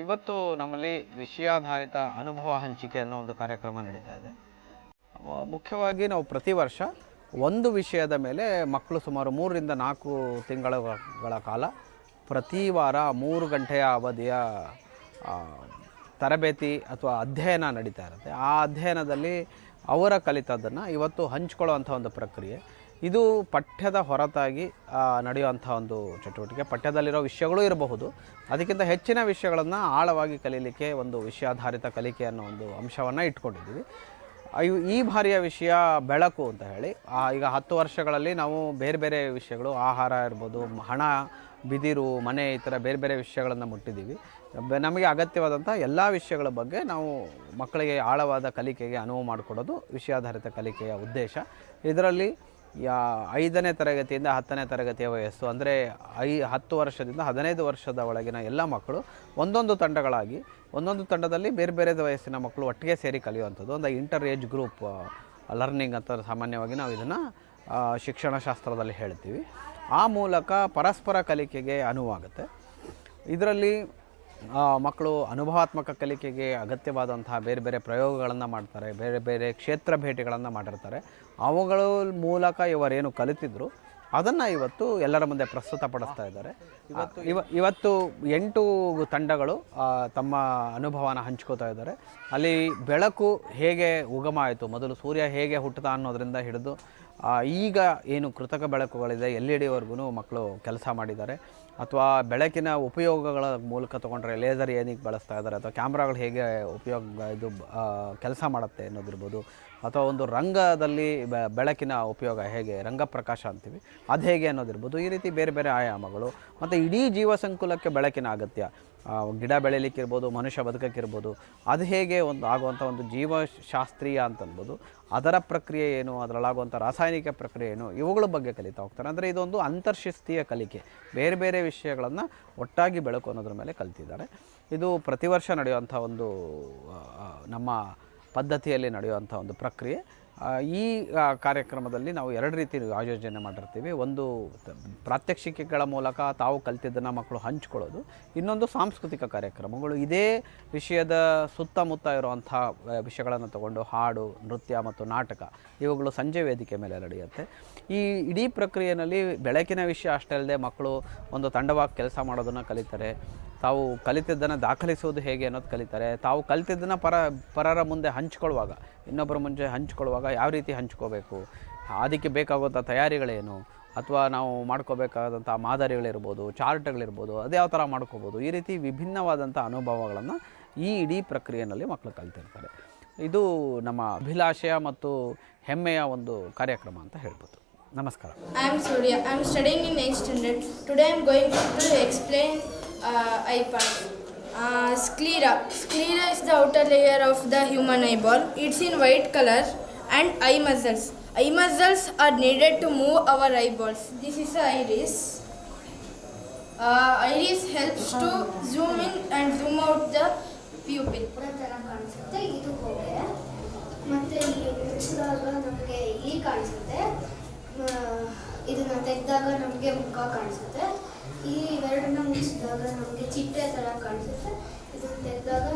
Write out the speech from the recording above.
ಇವತ್ತು ನಮ್ಮಲ್ಲಿ ವಿಷಯಾಧಾರಿತ ಅನುಭವ ಹಂಚಿಕೆ ಅನ್ನೋ ಒಂದು ಕಾರ್ಯಕ್ರಮ ನಡೀತಾ ಇದೆ. ಮುಖ್ಯವಾಗಿ ನಾವು ಪ್ರತಿ ವರ್ಷ ಒಂದು ವಿಷಯದ ಮೇಲೆ ಮಕ್ಕಳು ಸುಮಾರು 3 ರಿಂದ 4 ತಿಂಗಳ ಕಾಲ ಪ್ರತಿ ವಾರ 3 ಗಂಟೆಯ ಅವಧಿಯ ತರಬೇತಿ ಅಥವಾ ಅಧ್ಯಯನ ನಡೀತಾ ಇರುತ್ತೆ. ಆ ಅಧ್ಯಯನದಲ್ಲಿ ಅವರ ಕಲಿತದ್ದನ್ನು ಇವತ್ತು ಹಂಚ್ಕೊಳ್ಳುವಂಥ ಒಂದು ಪ್ರಕ್ರಿಯೆ. ಇದು ಪಠ್ಯದ ಹೊರತಾಗಿ ನಡೆಯುವಂಥ ಒಂದು ಚಟುವಟಿಕೆ. ಪಠ್ಯದಲ್ಲಿರೋ ವಿಷಯಗಳು ಇರಬಹುದು, ಅದಕ್ಕಿಂತ ಹೆಚ್ಚಿನ ವಿಷಯಗಳನ್ನು ಆಳವಾಗಿ ಕಲೀಲಿಕ್ಕೆ ಒಂದು ವಿಷಯಾಧಾರಿತ ಕಲಿಕೆ ಅನ್ನೋ ಒಂದು ಅಂಶವನ್ನು ಇಟ್ಕೊಂಡಿದ್ದೀವಿ. ಈ ಬಾರಿಯ ವಿಷಯ ಬೆಳಕು ಅಂತ ಹೇಳಿ. ಈಗ 10 ವರ್ಷಗಳಲ್ಲಿ ನಾವು ಬೇರೆ ಬೇರೆ ವಿಷಯಗಳು, ಆಹಾರ ಇರ್ಬೋದು, ಹಣ, ಬಿದಿರು, ಮನೆ, ಈ ಥರ ಬೇರೆ ಬೇರೆ ವಿಷಯಗಳನ್ನು ಮುಟ್ಟಿದ್ದೀವಿ. ನಮಗೆ ಅಗತ್ಯವಾದಂಥ ಎಲ್ಲ ವಿಷಯಗಳ ಬಗ್ಗೆ ನಾವು ಮಕ್ಕಳಿಗೆ ಆಳವಾದ ಕಲಿಕೆಗೆ ಅನುವು ಮಾಡಿಕೊಡೋದು ವಿಷಯಾಧಾರಿತ ಕಲಿಕೆಯ ಉದ್ದೇಶ. ಇದರಲ್ಲಿ 5ನೇ ತರಗತಿಯಿಂದ 10ನೇ ತರಗತಿಯ ವಯಸ್ಸು ಅಂದರೆ 10 ವರ್ಷದಿಂದ 15 ವರ್ಷದ ಒಳಗಿನ ಎಲ್ಲ ಮಕ್ಕಳು ಒಂದೊಂದು ತಂಡಗಳಾಗಿ, ಒಂದೊಂದು ತಂಡದಲ್ಲಿ ಬೇರೆ ಬೇರೆ ವಯಸ್ಸಿನ ಮಕ್ಕಳು ಒಟ್ಟಿಗೆ ಸೇರಿ ಕಲಿಯುವಂಥದ್ದು ಒಂದು ಇಂಟರ್ ಏಜ್ ಗ್ರೂಪ್ ಲರ್ನಿಂಗ್ ಅಂತ ಸಾಮಾನ್ಯವಾಗಿ ನಾವು ಇದನ್ನು ಶಿಕ್ಷಣಶಾಸ್ತ್ರದಲ್ಲಿ ಹೇಳ್ತೀವಿ. ಆ ಮೂಲಕ ಪರಸ್ಪರ ಕಲಿಕೆಗೆ ಅನುವಾಗುತ್ತೆ. ಇದರಲ್ಲಿ ಮಕ್ಕಳು ಅನುಭವಾತ್ಮಕ ಕಲಿಕೆಗೆ ಅಗತ್ಯವಾದಂತಹ ಬೇರೆ ಬೇರೆ ಪ್ರಯೋಗಗಳನ್ನು ಮಾಡ್ತಾರೆ, ಬೇರೆ ಬೇರೆ ಕ್ಷೇತ್ರ ಭೇಟಿಗಳನ್ನು ಮಾಡಿರ್ತಾರೆ. ಅವುಗಳ ಮೂಲಕ ಇವರೇನು ಕಲಿತಿದ್ರು ಅದನ್ನು ಇವತ್ತು ಎಲ್ಲರ ಮುಂದೆ ಪ್ರಸ್ತುತಪಡಿಸ್ತಾ ಇದ್ದಾರೆ. ಇವತ್ತು 8 ತಂಡಗಳು ತಮ್ಮ ಅನುಭವನ ಹಂಚ್ಕೋತಾ ಇದ್ದಾರೆ. ಅಲ್ಲಿ ಬೆಳಕು ಹೇಗೆ ಉಗಮ ಆಯಿತು, ಮೊದಲು ಸೂರ್ಯ ಹೇಗೆ ಹುಟ್ಟುತ್ತಾ ಅನ್ನೋದರಿಂದ ಹಿಡಿದು ಈಗ ಏನು ಕೃತಕ ಬೆಳಕುಗಳಿದೆ LED-ವರೆಗೂ ಮಕ್ಕಳು ಕೆಲಸ ಮಾಡಿದ್ದಾರೆ. ಅಥವಾ ಬೆಳಕಿನ ಉಪಯೋಗಗಳ ಮೂಲಕ ತೊಗೊಂಡ್ರೆ ಲೇಸರ್ ಏನಕ್ಕೆ ಬಳಸ್ತಾ ಇದ್ದಾರೆ, ಅಥವಾ ಕ್ಯಾಮ್ರಾಗಳು ಹೇಗೆ ಕೆಲಸ ಮಾಡುತ್ತೆ ಅನ್ನೋದಿರ್ಬೋದು, ಅಥವಾ ಒಂದು ರಂಗದಲ್ಲಿ ಬೆಳಕಿನ ಉಪಯೋಗ ಹೇಗೆ, ರಂಗಪ್ರಕಾಶ ಅಂತೀವಿ, ಅದು ಹೇಗೆ ಅನ್ನೋದಿರ್ಬೋದು. ಈ ರೀತಿ ಬೇರೆ ಬೇರೆ ಆಯಾಮಗಳು. ಮತ್ತು ಇಡೀ ಜೀವಸಂಕುಲಕ್ಕೆ ಬೆಳಕಿನ ಅಗತ್ಯ. ಗಿಡ ಬೆಳೀಲಿಕ್ಕಿರ್ಬೋದು, ಮನುಷ್ಯ ಬದುಕಕ್ಕಿರ್ಬೋದು, ಅದು ಹೇಗೆ ಆಗುವಂಥ ಒಂದು ಜೀವಶಾಸ್ತ್ರೀಯ ಅಂತನ್ಬೋದು, ಅದರ ಪ್ರಕ್ರಿಯೆ ಏನು, ಅದರಲ್ಲಾಗುವಂಥ ರಾಸಾಯನಿಕ ಪ್ರಕ್ರಿಯೆ ಏನು, ಇವುಗಳ ಬಗ್ಗೆ ಕಲಿತಾ ಹೋಗ್ತಾರೆ. ಅಂದರೆ ಇದೊಂದು ಅಂತರ್ಶಿಸ್ತೀಯ ಕಲಿಕೆ. ಬೇರೆ ಬೇರೆ ವಿಷಯಗಳನ್ನು ಒಟ್ಟಾಗಿ ಬೆಳಕು ಅನ್ನೋದ್ರ ಮೇಲೆ ಕಲಿತಿದ್ದಾರೆ. ಇದು ಪ್ರತಿ ವರ್ಷ ನಡೆಯುವಂಥ ಒಂದು ನಮ್ಮ ಪದ್ಧತಿಯಲ್ಲಿ ನಡೆಯುವಂಥ ಒಂದು ಪ್ರಕ್ರಿಯೆ. ಈ ಕಾರ್ಯಕ್ರಮದಲ್ಲಿ ನಾವು 2 ರೀತಿ ಆಯೋಜನೆ ಮಾಡಿರ್ತೀವಿ. ಒಂದು ಪ್ರಾತ್ಯಕ್ಷಿಕೆಗಳ ಮೂಲಕ ತಾವು ಕಲಿತಿದ್ದನ್ನು ಮಕ್ಕಳು ಹಂಚ್ಕೊಳ್ಳೋದು, ಇನ್ನೊಂದು ಸಾಂಸ್ಕೃತಿಕ ಕಾರ್ಯಕ್ರಮಗಳು. ಇದೇ ವಿಷಯದ ಸುತ್ತಮುತ್ತ ಇರುವಂಥ ವಿಷಯಗಳನ್ನು ತಗೊಂಡು ಹಾಡು, ನೃತ್ಯ ಮತ್ತು ನಾಟಕ ಇವುಗಳು ಸಂಜೆ ವೇದಿಕೆ ಮೇಲೆ ನಡೆಯುತ್ತೆ. ಈ ಇಡೀ ಪ್ರಕ್ರಿಯೆಯಲ್ಲಿ ಬೆಳಕಿನ ವಿಷಯ ಅಷ್ಟೇ ಅಲ್ಲದೆ ಮಕ್ಕಳು ಒಂದು ತಂಡವಾಗಿ ಕೆಲಸ ಮಾಡೋದನ್ನು ಕಲಿತಾರೆ. ತಾವು ಕಲಿತಿದ್ದನ್ನು ದಾಖಲಿಸೋದು ಹೇಗೆ ಅನ್ನೋದು ಕಲಿತಾರೆ. ತಾವು ಕಲಿತಿದ್ದನ್ನು ಪರರ ಮುಂದೆ ಹಂಚ್ಕೊಳ್ಳುವಾಗ, ಇನ್ನೊಬ್ಬರ ಮುಂಚೆ ಹಂಚ್ಕೊಳ್ಳುವಾಗ ಯಾವ ರೀತಿ ಹಂಚ್ಕೋಬೇಕು, ಅದಕ್ಕೆ ಬೇಕಾಗುವಂಥ ತಯಾರಿಗಳೇನು, ಅಥವಾ ನಾವು ಮಾಡ್ಕೋಬೇಕಾದಂಥ ಮಾದರಿಗಳಿರ್ಬೋದು, ಚಾರ್ಟ್ಗಳಿರ್ಬೋದು, ಅದು ಯಾವ ಥರ ಮಾಡ್ಕೋಬೋದು, ಈ ರೀತಿ ವಿಭಿನ್ನವಾದಂಥ ಅನುಭವಗಳನ್ನು ಈ ಇಡೀ ಪ್ರಕ್ರಿಯೆಯಲ್ಲಿ ಮಕ್ಕಳು ಕಲಿತಿರ್ತಾರೆ. ಇದು ನಮ್ಮ ಅಭಿಲಾಷೆಯ ಮತ್ತು ಹೆಮ್ಮೆಯ ಒಂದು ಕಾರ್ಯಕ್ರಮ ಅಂತ ಹೇಳ್ಬೋದು. ನಮಸ್ಕಾರ. I am Surya. I am studying in 8th standard. Today I am going to explain eye part. Sclera. Sclera is the outer layer of the human eyeball. It's in white color. And eye muscles. Eye muscles are needed to move our eyeballs. This is the iris. Iris helps to zoom in and zoom out the pupil. ಇದು ಹೋಗಿ ಮತ್ತೆ ಇಲ್ಲಿ ಮುಚ್ಚಿದಾಗ ನಮಗೆ ಇಲ್ಲಿ ಕಾಣಿಸುತ್ತೆ, ಇದನ್ನ ತೆಗೆದಾಗ ನಮಗೆ ಮುಖ ಕಾಣಿಸುತ್ತೆ. ಈ 2 ಮುಚ್ಚಿದಾಗ ನಮಗೆ ಚಿಟ್ಟೆ ಥರ ಕಾಣಿಸುತ್ತೆ, ಇದನ್ನು ತೆಗೆದಾಗ